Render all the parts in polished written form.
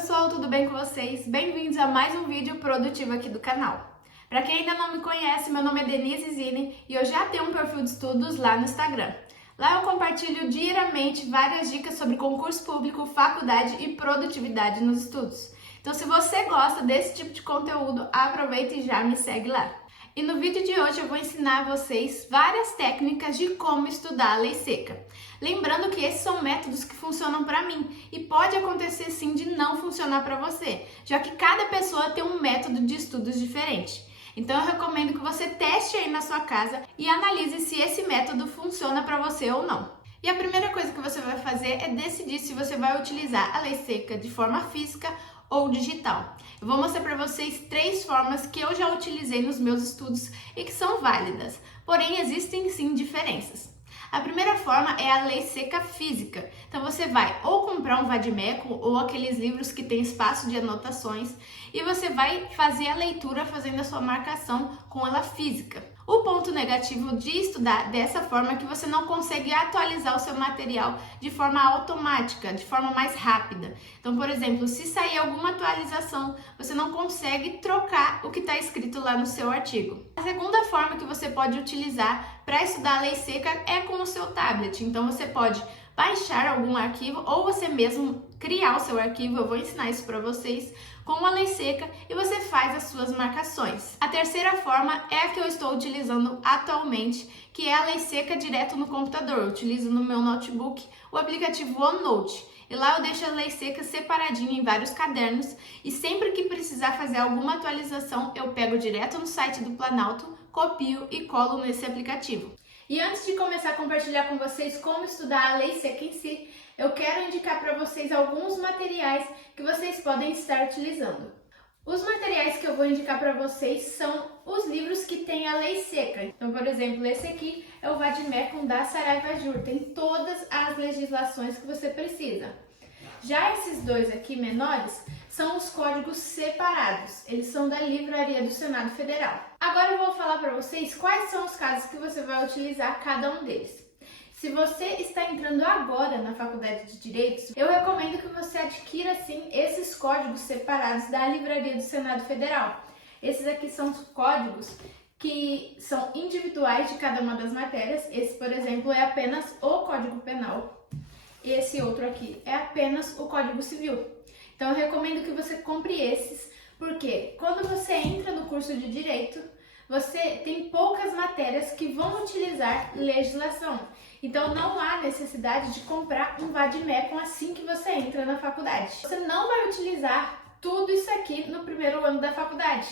pessoal, tudo bem com vocês? Bem-vindos a mais um vídeo produtivo aqui do canal. Para quem ainda não me conhece, meu nome é Denise Zini e eu já tenho um perfil de estudos lá no Instagram. Lá eu compartilho diariamente várias dicas sobre concurso público, faculdade e produtividade nos estudos. Então se você gosta desse tipo de conteúdo, aproveita e já me segue lá. E no vídeo de hoje eu vou ensinar a vocês várias técnicas de como estudar a lei seca. Lembrando que esses são métodos que funcionam para mim e pode acontecer sim de não funcionar para você, já que cada pessoa tem um método de estudos diferente. Então eu recomendo que você teste aí na sua casa e analise se esse método funciona para você ou não. E a primeira coisa que você vai fazer é decidir se você vai utilizar a lei seca de forma física ou digital. Eu vou mostrar para vocês 3 formas que eu já utilizei nos meus estudos e que são válidas, porém existem sim diferenças. A primeira forma é a lei seca física. Então você vai ou comprar um vade-mecum ou aqueles livros que tem espaço de anotações e você vai fazer a leitura fazendo a sua marcação com ela física. O ponto negativo de estudar dessa forma é que você não consegue atualizar o seu material de forma automática, de forma mais rápida. Então, por exemplo, se sair alguma atualização, você não consegue trocar o que está escrito lá no seu artigo. A segunda forma que você pode utilizar para estudar a lei seca é com o seu tablet. Então, você pode baixar algum arquivo ou você mesmo criar o seu arquivo, eu vou ensinar isso para vocês, com a lei seca e você faz as suas marcações. A terceira forma é a que eu estou utilizando atualmente, que é a lei seca direto no computador. Eu utilizo no meu notebook o aplicativo OneNote. E lá eu deixo a lei seca separadinha em vários cadernos e sempre que precisar fazer alguma atualização, eu pego direto no site do Planalto, copio e colo nesse aplicativo. E antes de começar a compartilhar com vocês como estudar a lei seca em si, eu quero indicar para vocês alguns materiais que vocês podem estar utilizando. Os materiais que eu vou indicar para vocês são os livros que têm a lei seca. Então, por exemplo, esse aqui é o vade-mecum da Saraiva Jur, tem todas as legislações que você precisa. Já esses dois aqui menores são os códigos separados, eles são da Livraria do Senado Federal. Agora eu vou falar para vocês quais são os casos que você vai utilizar cada um deles. Se você está entrando agora na Faculdade de Direitos, eu recomendo que você adquira sim esses códigos separados da Livraria do Senado Federal. Esses aqui são os códigos que são individuais de cada uma das matérias. Esse, por exemplo, é apenas o Código Penal. Esse outro aqui é apenas o Código Civil. Então eu recomendo que você compre esses, porque quando você entra no curso de Direito, você tem poucas matérias que vão utilizar legislação. Então não há necessidade de comprar um vade-mecum assim que você entra na faculdade. Você não vai utilizar tudo isso aqui no primeiro ano da faculdade.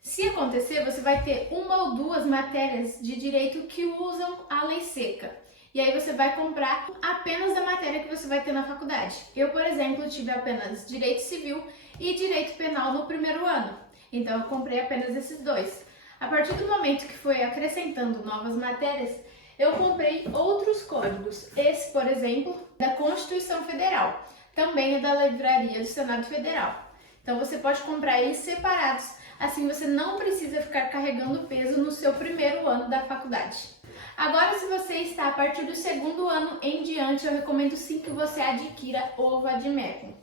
Se acontecer, você vai ter uma ou duas matérias de direito que usam a lei seca. E aí você vai comprar apenas a matéria que você vai ter na faculdade. Eu, por exemplo, tive apenas Direito Civil e Direito Penal no primeiro ano. Então eu comprei apenas esses dois. A partir do momento que foi acrescentando novas matérias, eu comprei outros códigos. Esse, por exemplo, da Constituição Federal. Também é da Livraria do Senado Federal. Então você pode comprar eles separados. Assim você não precisa ficar carregando peso no seu primeiro ano da faculdade. Agora, se você está a partir do segundo ano em diante, eu recomendo sim que você adquira o vade-mecum.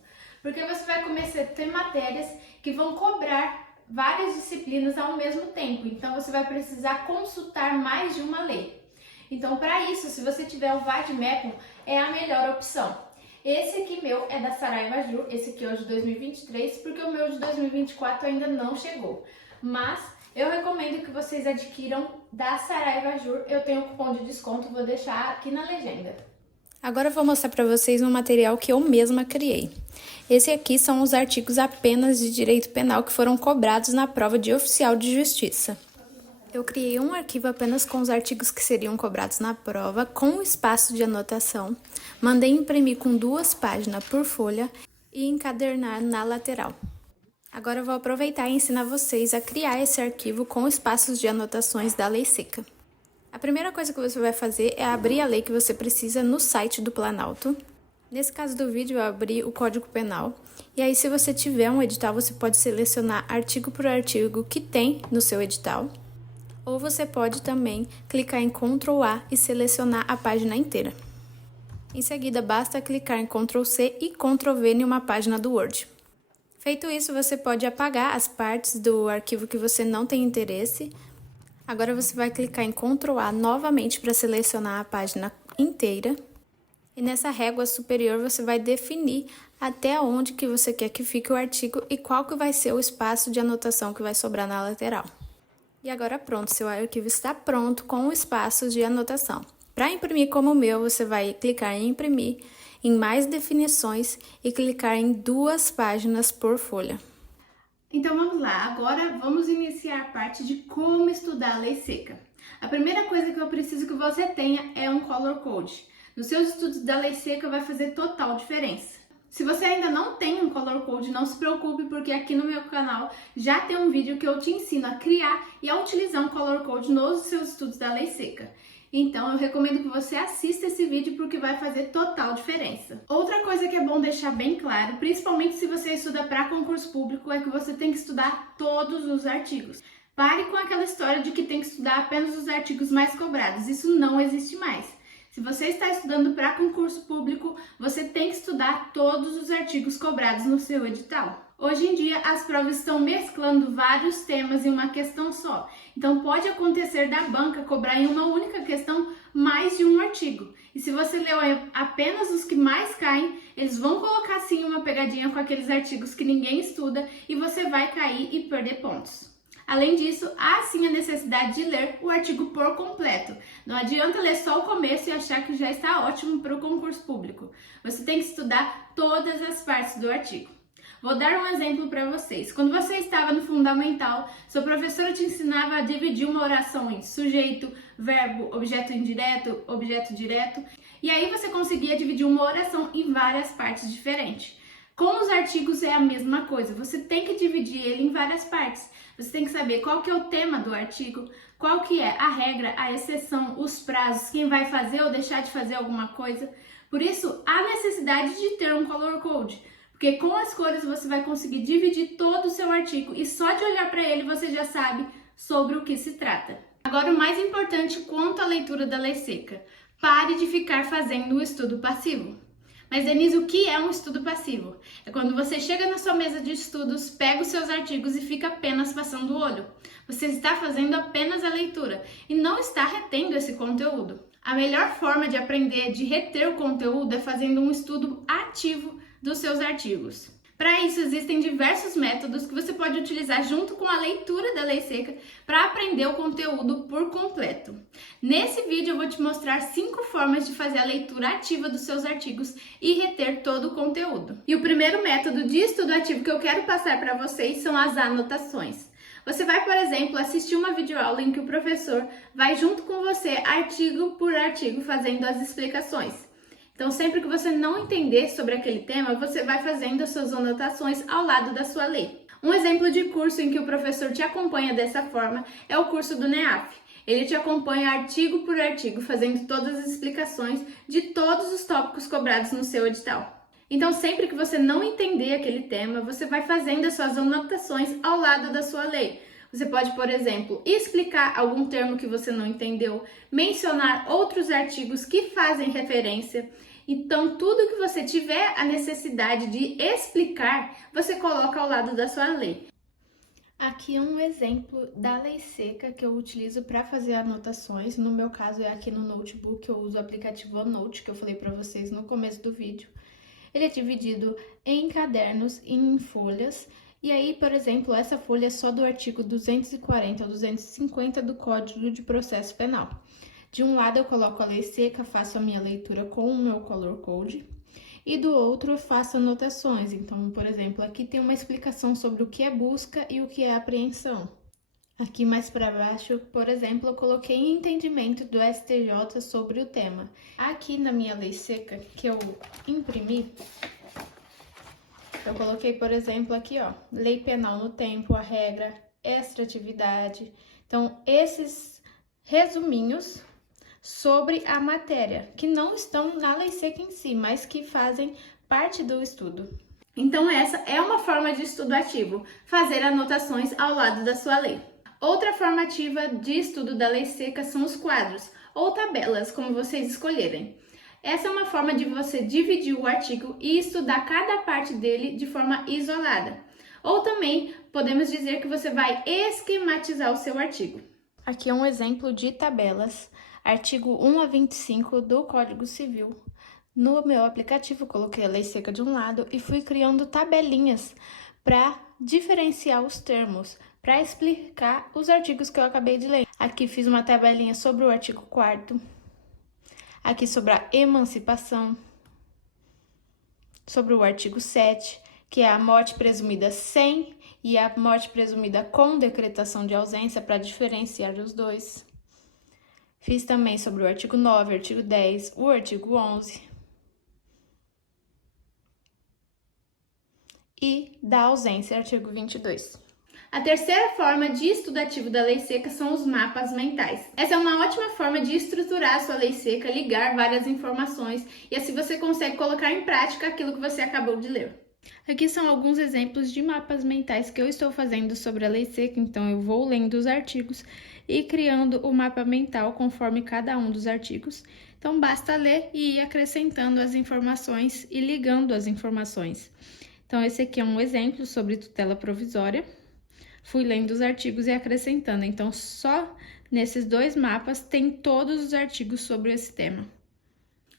Porque você vai começar a ter matérias que vão cobrar várias disciplinas ao mesmo tempo. Então, você vai precisar consultar mais de uma lei. Então, para isso, se você tiver o vade-mecum, é a melhor opção. Esse aqui meu é da Saraiva Jur, esse aqui é o de 2023, porque o meu de 2024 ainda não chegou. Mas eu recomendo que vocês adquiram da Saraiva Jur, eu tenho cupom de desconto, vou deixar aqui na legenda. Agora eu vou mostrar para vocês um material que eu mesma criei. Esse aqui são os artigos apenas de direito penal que foram cobrados na prova de oficial de justiça. Eu criei um arquivo apenas com os artigos que seriam cobrados na prova, com o espaço de anotação, mandei imprimir com 2 páginas por folha e encadernar na lateral. Agora eu vou aproveitar e ensinar vocês a criar esse arquivo com espaços de anotações da lei seca. A primeira coisa que você vai fazer é abrir a lei que você precisa no site do Planalto. Nesse caso do vídeo eu abri o Código Penal. E aí, se você tiver um edital, você pode selecionar artigo por artigo que tem no seu edital. Ou você pode também clicar em Ctrl A e selecionar a página inteira. Em seguida, basta clicar em Ctrl C e Ctrl V em uma página do Word. Feito isso, você pode apagar as partes do arquivo que você não tem interesse. Agora você vai clicar em Ctrl A novamente para selecionar a página inteira. E nessa régua superior você vai definir até onde que você quer que fique o artigo e qual que vai ser o espaço de anotação que vai sobrar na lateral. E agora pronto, seu arquivo está pronto com o espaço de anotação. Para imprimir como o meu, você vai clicar em imprimir, em mais definições e clicar em 2 páginas por folha. Então vamos lá, agora vamos iniciar a parte de como estudar a lei seca. A primeira coisa que eu preciso que você tenha é um color code. Nos seus estudos da lei seca vai fazer total diferença. Se você ainda não tem um color code, não se preocupe, porque aqui no meu canal já tem um vídeo que eu te ensino a criar e a utilizar um color code nos seus estudos da lei seca. Então eu recomendo que você assista esse vídeo porque vai fazer total diferença. Outra coisa que é bom deixar bem claro, principalmente se você estuda para concurso público, é que você tem que estudar todos os artigos. Pare com aquela história de que tem que estudar apenas os artigos mais cobrados, isso não existe mais. Se você está estudando para concurso público, você tem que estudar todos os artigos cobrados no seu edital. Hoje em dia, as provas estão mesclando vários temas em uma questão só. Então, pode acontecer da banca cobrar em uma única questão mais de um artigo. E se você leu apenas os que mais caem, eles vão colocar sim uma pegadinha com aqueles artigos que ninguém estuda e você vai cair e perder pontos. Além disso, há sim a necessidade de ler o artigo por completo. Não adianta ler só o começo e achar que já está ótimo para o concurso público. Você tem que estudar todas as partes do artigo. Vou dar um exemplo para vocês. Quando você estava no fundamental, sua professora te ensinava a dividir uma oração em sujeito, verbo, objeto indireto, objeto direto. E aí você conseguia dividir uma oração em várias partes diferentes. Com os artigos é a mesma coisa, você tem que dividir ele em várias partes. Você tem que saber qual que é o tema do artigo, qual que é a regra, a exceção, os prazos, quem vai fazer ou deixar de fazer alguma coisa. Por isso, há necessidade de ter um color code, porque com as cores você vai conseguir dividir todo o seu artigo e só de olhar para ele você já sabe sobre o que se trata. Agora, o mais importante quanto à leitura da lei seca, pare de ficar fazendo o estudo passivo. Mas, Denise, o que é um estudo passivo? É quando você chega na sua mesa de estudos, pega os seus artigos e fica apenas passando o olho. Você está fazendo apenas a leitura e não está retendo esse conteúdo. A melhor forma de aprender, de reter o conteúdo, é fazendo um estudo ativo dos seus artigos. Para isso, existem diversos métodos que você pode utilizar junto com a leitura da lei seca para aprender o conteúdo por completo. Nesse vídeo eu vou te mostrar 5 formas de fazer a leitura ativa dos seus artigos e reter todo o conteúdo. E o primeiro método de estudo ativo que eu quero passar para vocês são as anotações. Você vai, por exemplo, assistir uma videoaula em que o professor vai junto com você, artigo por artigo, fazendo as explicações. Então, sempre que você não entender sobre aquele tema, você vai fazendo as suas anotações ao lado da sua lei. Um exemplo de curso em que o professor te acompanha dessa forma é o curso do NEAF. Ele te acompanha artigo por artigo, fazendo todas as explicações de todos os tópicos cobrados no seu edital. Então, sempre que você não entender aquele tema, você vai fazendo as suas anotações ao lado da sua lei. Você pode, por exemplo, explicar algum termo que você não entendeu, mencionar outros artigos que fazem referência. Então, tudo que você tiver a necessidade de explicar, você coloca ao lado da sua lei. Aqui é um exemplo da lei seca que eu utilizo para fazer anotações. No meu caso, é aqui no notebook, eu uso o aplicativo OneNote, que eu falei para vocês no começo do vídeo. Ele é dividido em cadernos e em folhas. E aí, por exemplo, essa folha é só do artigo 240 ou 250 do Código de Processo Penal. De um lado eu coloco a lei seca, faço a minha leitura com o meu color code, e do outro eu faço anotações. Então, por exemplo, aqui tem uma explicação sobre o que é busca e o que é apreensão. Aqui mais para baixo, por exemplo, eu coloquei entendimento do STJ sobre o tema. Aqui na minha lei seca, que eu imprimi, eu coloquei, por exemplo, aqui, ó, lei penal no tempo, a regra, extratividade. Então, esses resuminhos sobre a matéria, que não estão na lei seca em si, mas que fazem parte do estudo. Então, essa é uma forma de estudo ativo, fazer anotações ao lado da sua lei. Outra forma ativa de estudo da lei seca são os quadros, ou tabelas, como vocês escolherem. Essa é uma forma de você dividir o artigo e estudar cada parte dele de forma isolada. Ou também podemos dizer que você vai esquematizar o seu artigo. Aqui é um exemplo de tabelas, artigo 1 a 25 do Código Civil. No meu aplicativo, coloquei a lei seca de um lado e fui criando tabelinhas para diferenciar os termos, para explicar os artigos que eu acabei de ler. Aqui fiz uma tabelinha sobre o artigo 4º, aqui sobre a emancipação, sobre o artigo 7, que é a morte presumida sem e a morte presumida com decretação de ausência, para diferenciar os dois. Fiz também sobre o artigo 9, artigo 10, o artigo 11. E da ausência, artigo 22. A terceira forma de estudativo da lei seca são os mapas mentais. Essa é uma ótima forma de estruturar a sua lei seca, ligar várias informações e assim você consegue colocar em prática aquilo que você acabou de ler. Aqui são alguns exemplos de mapas mentais que eu estou fazendo sobre a lei seca, então eu vou lendo os artigos e criando o mapa mental conforme cada um dos artigos. Então basta ler e ir acrescentando as informações e ligando as informações. Então esse aqui é um exemplo sobre tutela provisória. Fui lendo os artigos e acrescentando, então só nesses dois mapas tem todos os artigos sobre esse tema.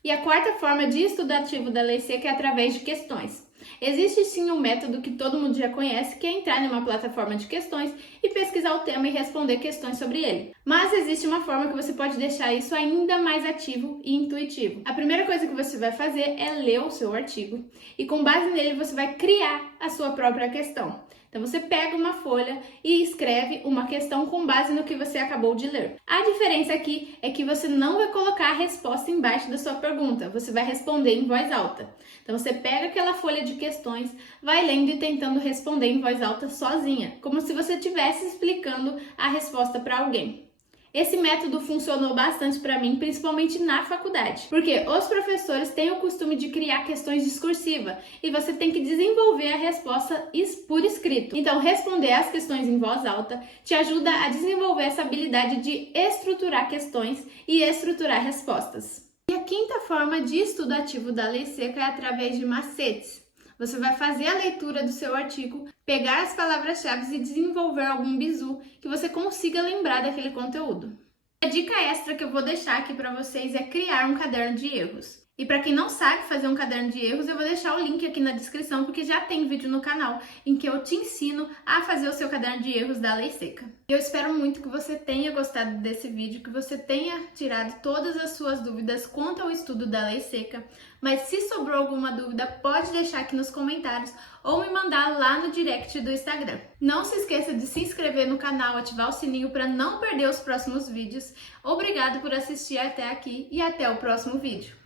E a quarta forma de estudativo da lei seca é através de questões. Existe sim um método que todo mundo já conhece, que é entrar numa plataforma de questões e pesquisar o tema e responder questões sobre ele. Mas existe uma forma que você pode deixar isso ainda mais ativo e intuitivo. A primeira coisa que você vai fazer é ler o seu artigo e com base nele você vai criar a sua própria questão. Então você pega uma folha e escreve uma questão com base no que você acabou de ler. A diferença aqui é que você não vai colocar a resposta embaixo da sua pergunta, você vai responder em voz alta. Então você pega aquela folha de questões, vai lendo e tentando responder em voz alta sozinha, como se você estivesse explicando a resposta para alguém. Esse método funcionou bastante para mim, principalmente na faculdade, porque os professores têm o costume de criar questões discursivas e você tem que desenvolver a resposta por escrito. Então, responder as questões em voz alta te ajuda a desenvolver essa habilidade de estruturar questões e estruturar respostas. E a quinta forma de estudo ativo da lei seca é através de macetes. Você vai fazer a leitura do seu artigo, pegar as palavras-chave e desenvolver algum bizu que você consiga lembrar daquele conteúdo. A dica extra que eu vou deixar aqui para vocês é criar um caderno de erros. E para quem não sabe fazer um caderno de erros, eu vou deixar o link aqui na descrição, porque já tem vídeo no canal em que eu te ensino a fazer o seu caderno de erros da lei seca. Eu espero muito que você tenha gostado desse vídeo, que você tenha tirado todas as suas dúvidas quanto ao estudo da lei seca, mas se sobrou alguma dúvida, pode deixar aqui nos comentários ou me mandar lá no direct do Instagram. Não se esqueça de se inscrever no canal, ativar o sininho para não perder os próximos vídeos. Obrigado por assistir até aqui e até o próximo vídeo.